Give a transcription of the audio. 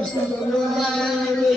i'm still on